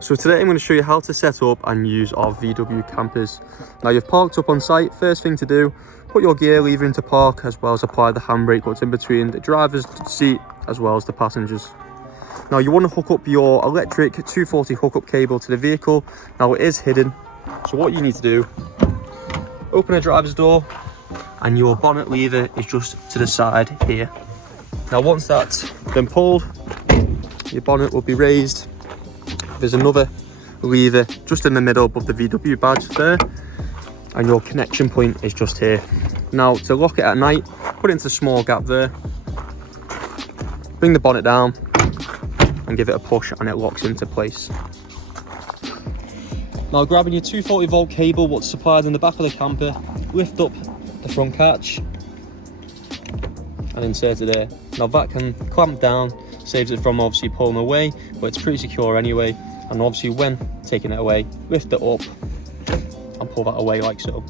So today I'm going to show you how to set up and use our VW campers. Now you've parked up on site, first thing to do, put your gear lever into park as well as apply the handbrake that's in between the driver's seat as well as the passengers. Now you want to hook up your electric 240 hookup cable to the vehicle. Now it is hidden, so what you need to do, open the driver's door and your bonnet lever is just to the side here. Now once that's been pulled, your bonnet will be raised. There's another lever just in the middle above the VW badge there, and your connection point is just here. Now to lock it at night, put it into the small gap there, bring the bonnet down and give it a push and it locks into place. Now grabbing your 240 volt cable what's supplied in the back of the camper, lift up the front catch and insert it there. Now that can clamp down, saves it from obviously pulling away, but it's pretty secure anyway. And obviously when taking it away, lift it up and pull that away like so.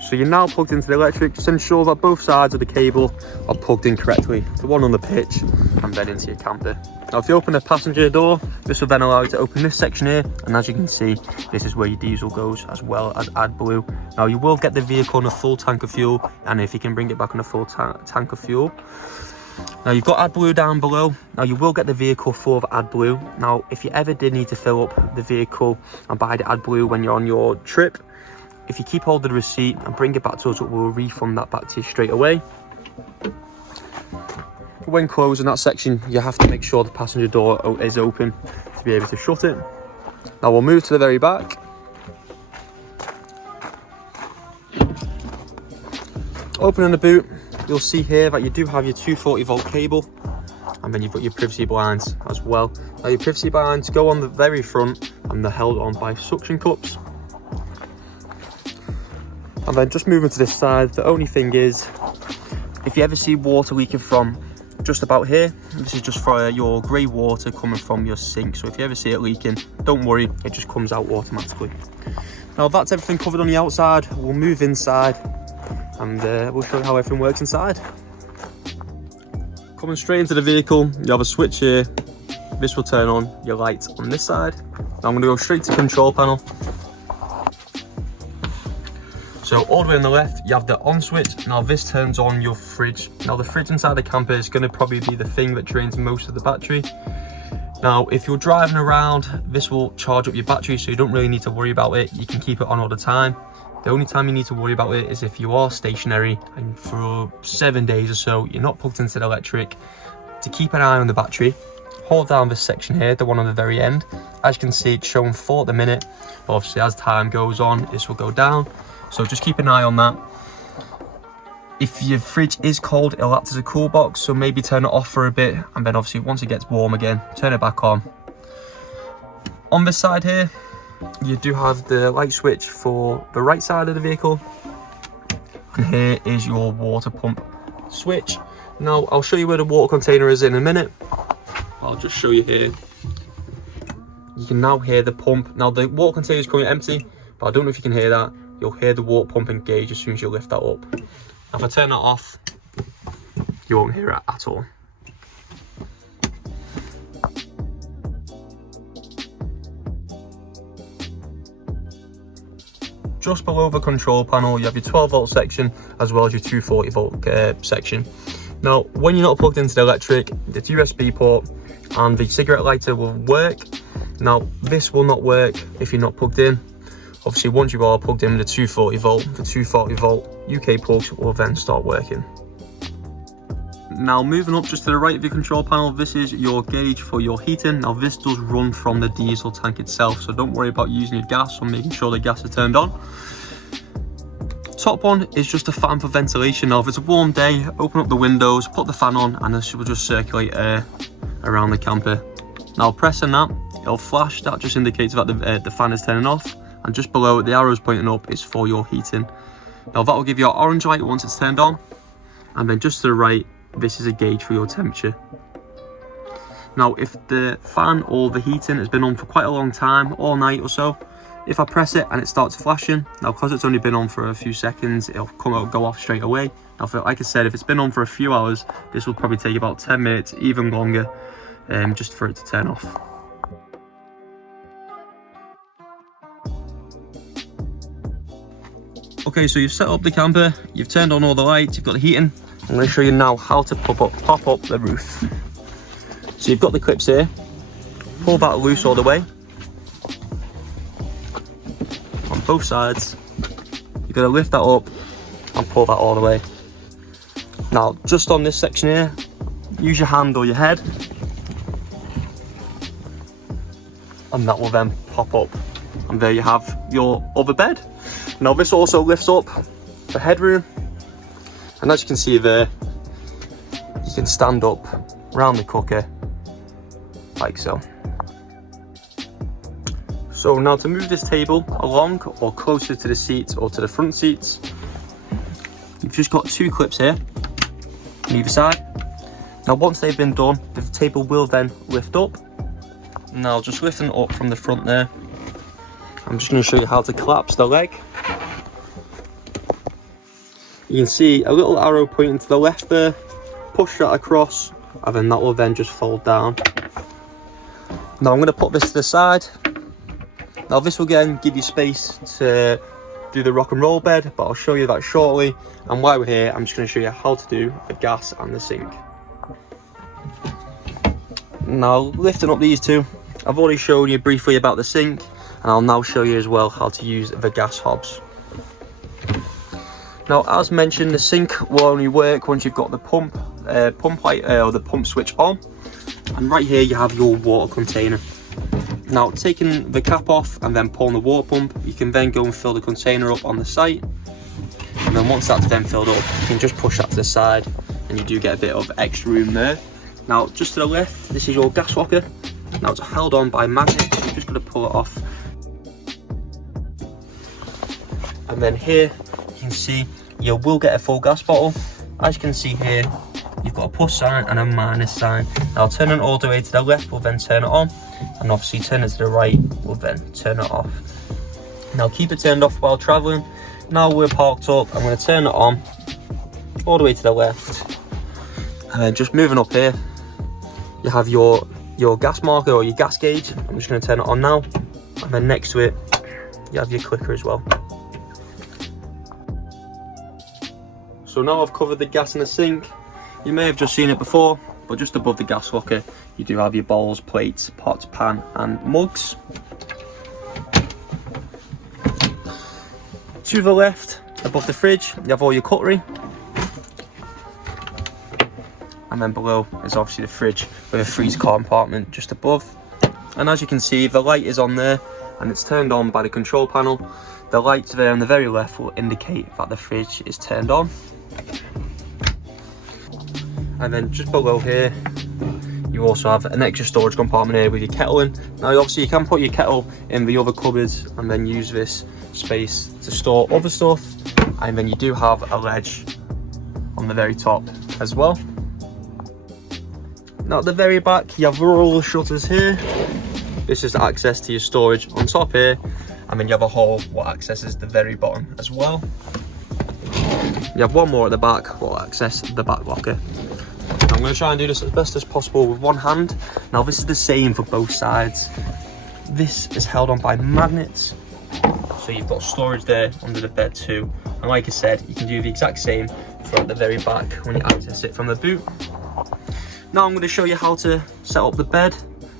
So you're now plugged into the electric. Just ensure that both sides of the cable are plugged in correctly. The one on the pitch and then into your camper. Now if you open the passenger door, this will then allow you to open this section here, and as you can see, this is where your diesel goes as well as AdBlue. Now you will get the vehicle on a full tank of fuel, and if you can bring it back on a full tank of fuel. Now you've got AdBlue down below. Now you will get the vehicle full of AdBlue. Now if you ever did need to fill up the vehicle and buy the AdBlue when you're on your trip, if you keep hold of the receipt and bring it back to us, we'll refund that back to you straight away. When closing that section, you have to make sure the passenger door is open to be able to shut it. Now we'll move to the very back. Opening the boot, you'll see here that you do have your 240 volt cable, and then you've got your privacy blinds as well. Now your privacy blinds go on the very front and they're held on by suction cups. And then just moving to this side, the only thing is, if you ever see water leaking from just about here, this is just for your grey water coming from your sink. So if you ever see it leaking, don't worry, it just comes out automatically. Now that's everything covered on the outside. We'll move inside and we'll show you how everything works inside. Coming straight into the vehicle, you have a switch here. This will turn on your lights on this side. Now I'm going to go straight to control panel. So all the way on the left, you have the on switch. Now this turns on your fridge. Now the fridge inside the camper is going to probably be the thing that drains most of the battery. Now if you're driving around, this will charge up your battery, so you don't really need to worry about it. You can keep it on all the time. The only time you need to worry about it is if you are stationary and for 7 days or so, you're not plugged into the electric. To keep an eye on the battery, hold down this section here, the one on the very end. As you can see, it's showing 4 at the minute. But obviously as time goes on, this will go down. So just keep an eye on that. If your fridge is cold, it'll act as a cool box, so maybe turn it off for a bit, and then obviously once it gets warm again, turn it back on. On this side here, you do have the light switch for the right side of the vehicle. And here is your water pump switch. Now I'll show you where the water container is in a minute. I'll just show you here. You can now hear the pump. Now the water container is currently empty, but I don't know if you can hear that. You'll hear the water pump engage as soon as you lift that up. Now if I turn that off, you won't hear it at all. Just below the control panel, you have your 12 volt section as well as your 240 volt section. Now, when you're not plugged into the electric, the USB port and the cigarette lighter will work. Now, this will not work if you're not plugged in. Obviously, once you are plugged in with the 240 volt, the 240 volt UK plugs will then start working. Now, moving up just to the right of your control panel, this is your gauge for your heating. Now, this does run from the diesel tank itself, so don't worry about using your gas or making sure the gas is turned on. Top one is just a fan for ventilation. Now, if it's a warm day, open up the windows, put the fan on, and this will just circulate air around the camper. Now, pressing that, it'll flash. That just indicates that the fan is turning off. And just below it, the arrows pointing up is for your heating. Now that will give you an orange light once it's turned on. And then just to the right, this is a gauge for your temperature. Now if the fan or the heating has been on for quite a long time, all night or so, if I press it and it starts flashing, now because it's only been on for a few seconds, it'll go off straight away. Now like I said, if it's been on for a few hours, this will probably take about 10 minutes, even longer, just for it to turn off. Okay, so you've set up the camper, you've turned on all the lights, you've got the heating. I'm going to show you now how to pop up the roof. So you've got the clips here, pull that loose all the way. On both sides, you're going to lift that up and pull that all the way. Now, just on this section here, use your hand or your head, and that will then pop up. And there you have your other bed. Now this also lifts up the headroom, and as you can see there, you can stand up around the cooker like so. So now to move this table along or closer to the seats or to the front seats, you've just got two clips here on either side. Now once they've been done, the table will then lift up. Now just lifting it up from the front there, I'm just going to show you how to collapse the leg. You can see a little arrow pointing to the left there, push that across, and then that will then just fold down. Now I'm going to put this to the side. Now this will again give you space to do the rock and roll bed, but I'll show you that shortly. And while we're here, I'm just going to show you how to do the gas and the sink. Now lifting up these two, I've already shown you briefly about the sink, and I'll now show you as well how to use the gas hobs. Now as mentioned, the sink will only work once you've got the pump light or the pump switch on, and right here you have your water container. Now taking the cap off and then pulling the water pump, you can then go and fill the container up on the site, and then once that's then filled up, you can just push that to the side and you do get a bit of extra room there. Now just to the left, this is your gas locker. Now it's held on by magnets, so you're just going to pull it off. And then here you can see you will get a full gas bottle. As you can see here, you've got a plus sign and a minus sign. Now turning it all the way to the left will then turn it on, and obviously turn it to the right will then turn it off. Now keep it turned off while travelling. Now we're parked up, I'm going to turn it on all the way to the left, and then just moving up here, you have your gas marker or your gas gauge. I'm just going to turn it on now, and then next to it you have your clicker as well. So now I've covered the gas in the sink. You may have just seen it before, but just above the gas locker you do have your bowls, plates, pots, pan and mugs. To the left, above the fridge, you have all your cutlery. And then below is obviously the fridge with a freezer compartment just above. And as you can see, the light is on there and it's turned on by the control panel. The lights there on the very left will indicate that the fridge is turned on. And then just below here, you also have an extra storage compartment here with your kettle in. Now obviously you can put your kettle in the other cupboards and then use this space to store other stuff. And then you do have a ledge on the very top as well. Now at the very back, you have roller shutters here. This is access to your storage on top here. And then you have a hole what accesses the very bottom as well. You have one more at the back what access the back locker. I'm going to try and do this as best as possible with one hand. Now this is the same for both sides. This is held on by magnets. So you've got storage there under the bed too. And like I said, you can do the exact same from the very back when you access it from the boot. Now I'm going to show you how to set up the bed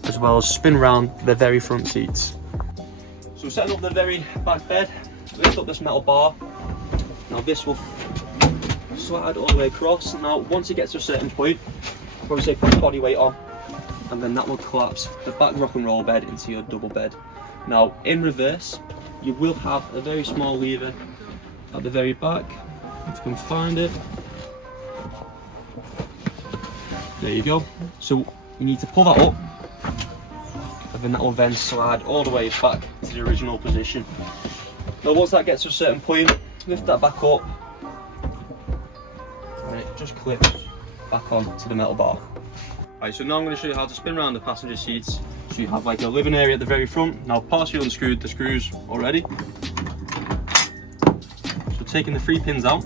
as well as spin around the very front seats. So setting up the very back bed, lift up this metal bar. Now this will slide all the way across. Now once it gets to a certain point, probably say put the body weight on, and then that will collapse the back rock and roll bed into your double bed. Now in reverse, you will have a very small lever at the very back, if you can find it. There you go. So you need to pull that up, and then that will then slide all the way back to the original position. Now once that gets to a certain point, lift that back up, and it just clips back on to the metal bar. Right, so now I'm going to show you how to spin around the passenger seats. So you have like a living area at the very front. Now partially unscrewed the screws already. So taking the 3 pins out,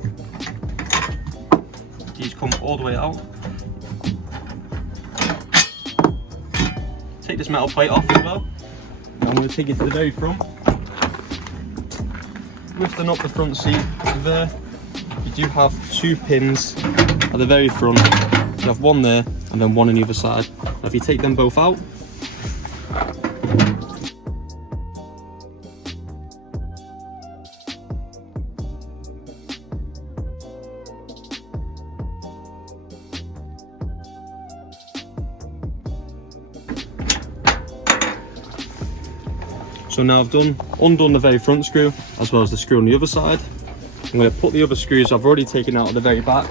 these come all the way out. take this metal plate off as well. I'm going to take it to the very front. Lifting up the front seat there, you do have 2 pins at the very front. You have one there and then one on the other side. Now if you take them both out, so now I've undone the very front screw as well as the screw on the other side. I'm going to put the other screws I've already taken out of the very back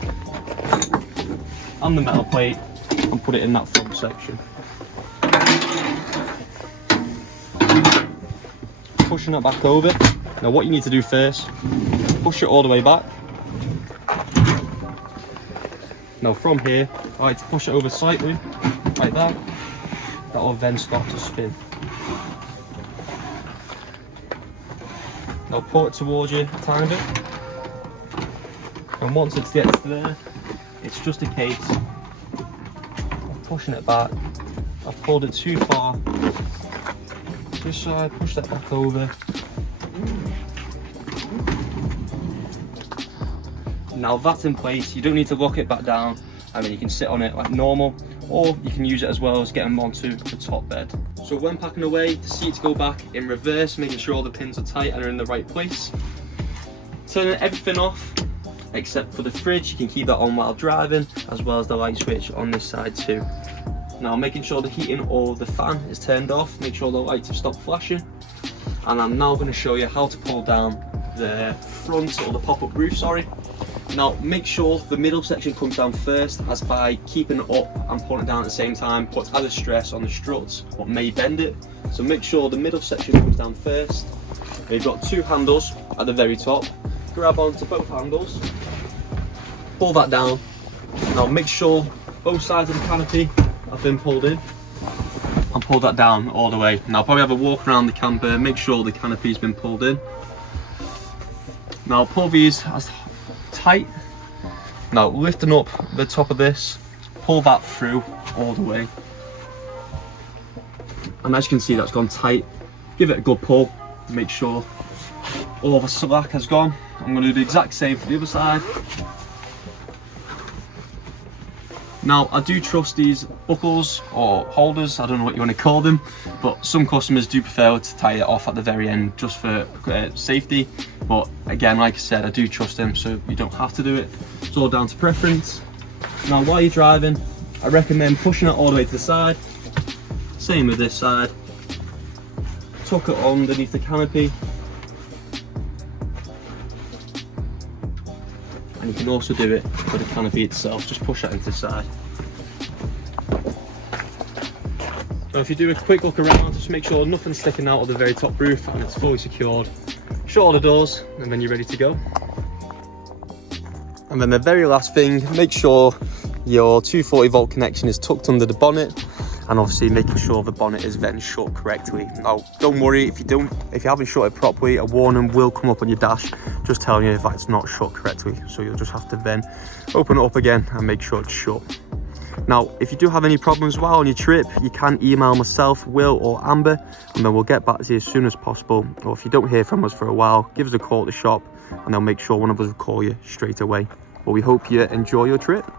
and the metal plate and put it in that front section. Pushing it back over. Now what you need to do first, push it all the way back. Now from here, I like to push it over slightly, like that. That will then start to spin. Now pull it towards you a tiny bit, and once it gets to there, it's just a case of pushing it back. I've pulled it too far to this side, push that back over. Now that's in place, you don't need to lock it back down. I mean, you can sit on it like normal, or you can use it as well as getting onto the top bed. So when packing away, the seats go back in reverse, making sure all the pins are tight and are in the right place. Turning everything off, except for the fridge. You can keep that on while driving, as well as the light switch on this side too. Now making sure the heating or the fan is turned off, make sure the lights have stopped flashing. And I'm now going to show you how to pull down the front, or the pop-up roof, sorry. Now make sure the middle section comes down first, as by keeping it up and pulling it down at the same time puts added stress on the struts, what may bend it. So make sure the middle section comes down first. And you've got 2 handles at the very top. Grab onto both handles, pull that down. Now make sure both sides of the canopy have been pulled in, and pull that down all the way. Now I'll probably have a walk around the camper, make sure the canopy's been pulled in. Now pull these as tight. Now lifting up the top of this, pull that through all the way. And as you can see, that's gone tight. Give it a good pull, make sure all the slack has gone. I'm going to do the exact same for the other side. Now I do trust these buckles or holders, I don't know what you want to call them, but some customers do prefer to tie it off at the very end just for safety. But again, like I said, I do trust them, so you don't have to do it. It's all down to preference. Now while you're driving, I recommend pushing it all the way to the side. Same with this side. Tuck it underneath the canopy. And you can also do it for the canopy itself, just push that into the side. So if you do a quick look around, just make sure nothing's sticking out of the very top roof and it's fully secured. Shut all the doors and then you're ready to go. And then the very last thing, make sure your 240 volt connection is tucked under the bonnet, and obviously making sure the bonnet is then shut correctly. Now don't worry if you haven't shut it properly, a warning will come up on your dash just telling you if it's not shut correctly. So you'll just have to then open it up again and make sure it's shut. Now if you do have any problems while on your trip, you can email myself, Will or Amber, and then we'll get back to you as soon as possible. Or if you don't hear from us for a while, give us a call at the shop and they'll make sure one of us will call you straight away. But we hope you enjoy your trip.